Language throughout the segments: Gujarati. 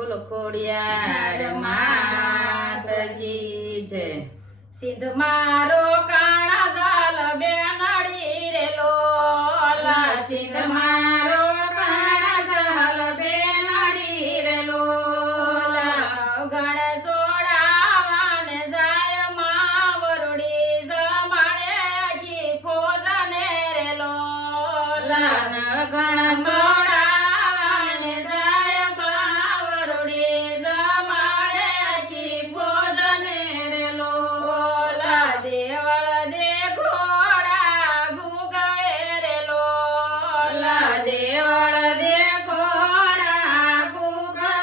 બોલો ખોડિયાર માત કી જય. સિદ્ધ મારો કાણા જાલ બેનડી રે લોલા, સિંધ મારો કાણા જાલ બેનડી રે લોલા. ગણ સોડાવાને જાય માં વરુડી જમાડે કી ફોજને રે લોલા. ગણ સોડાવાને જાય સાવરડી જમાડે કી ભોજને રે લોલા. દેવળ દે ઘોડા ગુગવે રે લોલા. દેવળ દે ઘોડા ગુગવે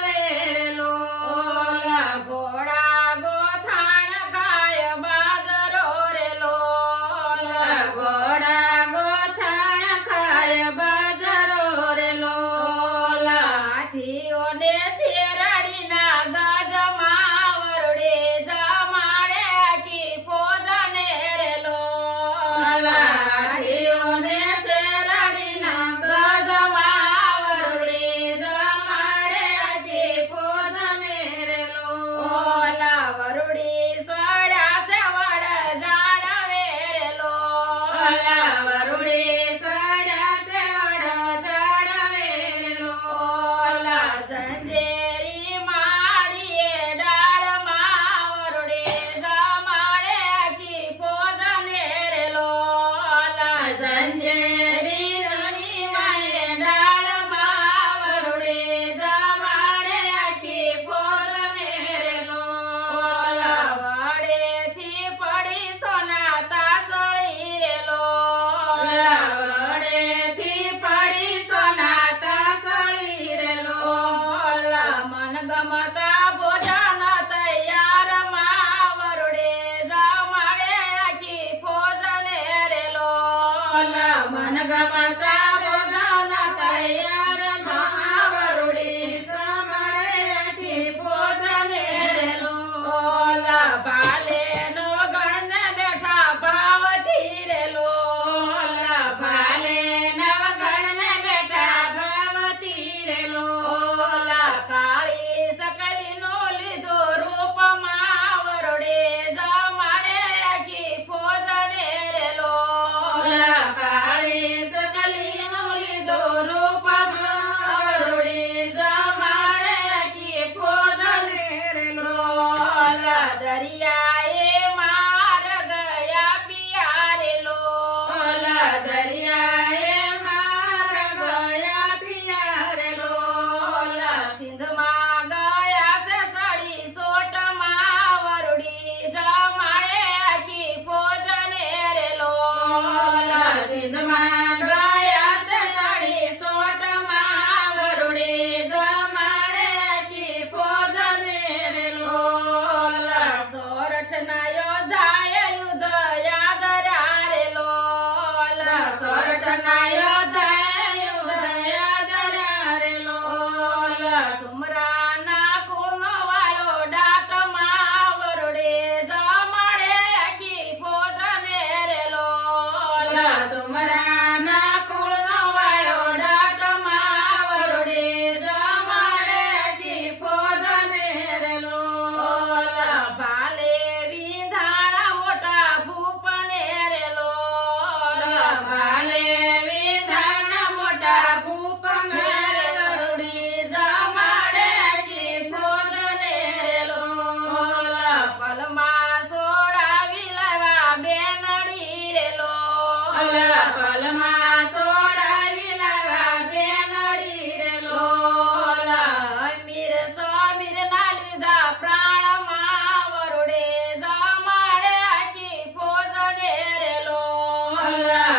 રે લોલા. ઘોડા ગોથાણ ખાય બાજરો રે લોલા. ઘોડા ગોથાણ ખાય બાજરો રે લોલા. હાથીઓને શેરડીના ગજમાં વરડે જમાડે કી ફોજને રે લોલા. હાથીઓને શેરડીના ગજમાં વરડી જમાડે કી ભોજને રે લોલા. વરુડી સડા છે વડ જાડવે રે લોલા. વરુડી સડા સેવડ જાડવે રે લોલા. સંજેરી માડીએ ડાળમાં વરુડે જમાડે કી ફોજને રે લોલા. સંજેરી જણી માએ ડાળમાં વરુડી જમાડે કી ભોજને રે લોલા. વડેથી પડી સોના તાસળી રે લોલા. વડેથી પડી સોના તાસળી રે લોલા. મન ગમતા ભોજન તૈયાર માં વરુડે જમાડે કી ફોજને રે લોલા. મન ગમતા ભોજન તૈયાર થા વરુડી જમાડે કી ભોજને રે લોલા. ભાલે નો ગણને બેઠા ભાવથી રે લોલા. ભાલે નવગણને બેઠા ભાવતી રે લોલા. કાળી સકલીનો લીધો રૂપમાં વરુડે જમાડે કી ફોજને રે લોલા. કાળી સકલીનો લીધો રૂપ વરુડી જમાડે કી ભોજને રે લોલા. દરિયાએ માર ગયા પિયા રે લોલા. દરિયાએ માર ગયા પિયા રે લોલા. સિંધમાં ગયા છે સડી સોટમાં વરુડી જમાડે કી ફોજને રે લોલા. સિંધમાં ગયા છે સાડી સોટમાં વરુડી જમાડે કી ભોજને રે લોલા. સોરઠના યોધાએ યુદ્ધ યાદ રહ્યા રે લોલા. સોરઠના યોધાએ ઉદય દર્યા રે લોલા. સુમરાના કુળનો વાળો ડાટમાં વરુડે જમાડે કી ફોજને રે લોલા. સુમરાના કુળનો વાળો ડાટમાં વરુડી જમાડે કી ભોજને રે લોલા. ભાલે વિંધાણા મોટા ભૂપને રે લોલા. ભાલે વિધાન મોટા ભૂપ મેરે વરુડી જમાડે કી ભોજને રે લોલા. પલમાં સોડાવી લાવા બેનડી રે લોલા. પલમાં સોડાવી લાવા બેનડી રે લોલા. અમીર સમીર ના લીધા પ્રાણમાં વરુડે જમાડે કી ફોજને રે લોલા.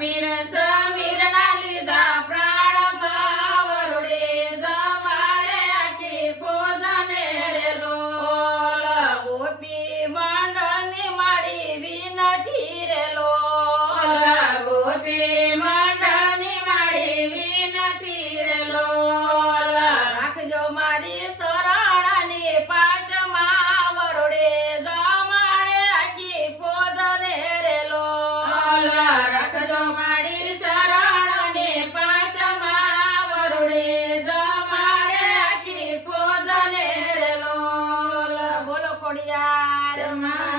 મીર સમીર ના લીધા પ્રાણ વરુડે જમાડે કી ભોજને રે લોલા. ગોપી મંડળની માડી વિનતી રે લોલા. ગોપી મંડળની માડી વિનતી રે લોલા. રાખજો મારી શરણની પાશમાં વરુડે જમાડે કી ફોજને રે લોલા. રાખજો માડી શરણની પાશમાં વરુડી જમાડે કી ભોજ ખોડિયાર માત